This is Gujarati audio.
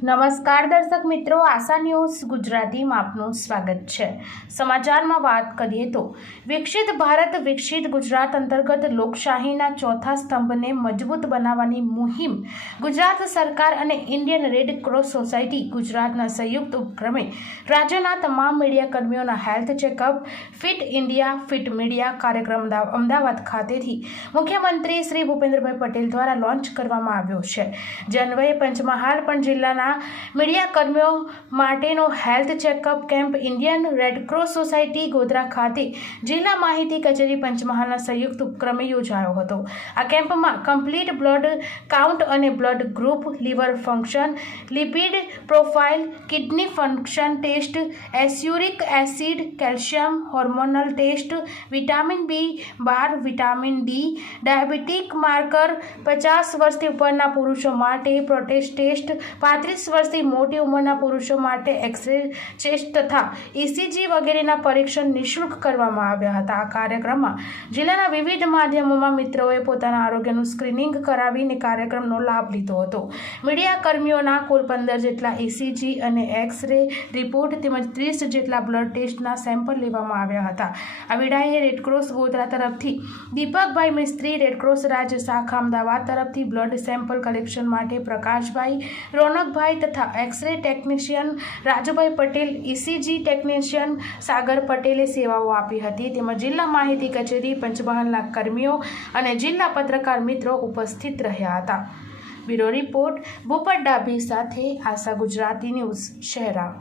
નમસ્કાર દર્શક મિત્રો, આશા ન્યૂઝ ગુજરાતીમાં આપનું સ્વાગત છે. સમાચારમાં વાત કરીએ તો, વિકસિત ભારત, વિકસિત ગુજરાત અંતર્ગત લોકશાહીના ચોથા સ્તંભને મજબૂત બનાવવાની મુહિમ ગુજરાત સરકાર અને ઇન્ડિયન રેડ ક્રોસ સોસાયટી ગુજરાતના સંયુક્ત ઉપક્રમે રાજ્યના તમામ media કર્મીઓના health checkup, fit India, fit media કાર્યક્રમ અમદાવાદ ખાતેથી મુખ્યમંત્રી શ્રી ભૂપેન્દ્રભાઈ પટેલ દ્વારા લોન્ચ કરવામાં આવ્યો છે. જન્વયે પંચમહાલ પણ જિલ્લાના મીડિયા કર્મીઓ માટેનો health checkup camp Indian Red Cross society Godhra ખાતે જિલ્લા માહિતી કચેરી પંચમહાલના સંયુક્ત ઉપક્રમે યોજાયો હતો. આ કેમ્પમાં કમ્પ્લીટ બ્લડ કાઉન્ટ અને blood group, liver function, lipid profile, kidney function test, એસ્યુરિક acid, calcium hormonal test, vitamin B બાર, વિટામિન ડી, ડાયાબિટીક માર્કર, પચાસ વર્ષથી ઉપરના પુરુષો માટે પ્રોટેસ્ટ ટેસ્ટ, પાંત્રીસ વર્ષથી મોટી ઉંમરના પુરુષો માટે એક્સરે ચેસ્ટ તથા ઇસીજી વગેરેના પરીક્ષણ નિઃશુલ્ક કરવામાં આવ્યા હતા. આ કાર્યક્રમમાં જિલ્લાના વિવિધ માધ્યમોમાં મિત્રોએ પોતાના આરોગ્યનું સ્ક્રીનિંગ કરાવીને કાર્યક્રમનો લાભ લીધો હતો. મીડિયા કર્મીઓના કુલ પંદર જેટલા ઇસીજી અને એક્સરે રિપોર્ટ તેમજ ત્રીસ જેટલા બ્લડ ટેસ્ટના સેમ્પલ લેવામાં આવ્યા હતા. આ વેળાએ રેડક્રોસ ગોધરા તરફથી દીપકભાઈ મિસ્ત્રી રેડક્રોસ રાજ્ય શાખા અમદાવાદ તરફથી બ્લડ સેમ્પલ કલેક્શન માટે પ્રકાશભાઈ રોનકભાઈ તથા એક્સરે ટેકનિશિયન રાજુભાઈ પટેલ ઇસીજી ટેકનિશિયન સાગર પટેલે સેવાઓ આપી હતી. તેમજ જિલ્લા માહિતી કચેરી પંચમહાલના કર્મીઓ અને જિલ્લા પત્રકાર મિત્રો ઉપસ્થિત રહ્યા હતા. બ્યુરો રિપોર્ટ ભૂપત ડાભી સાથે આશા ગુજરાતી ન્યૂઝ, શહેરા.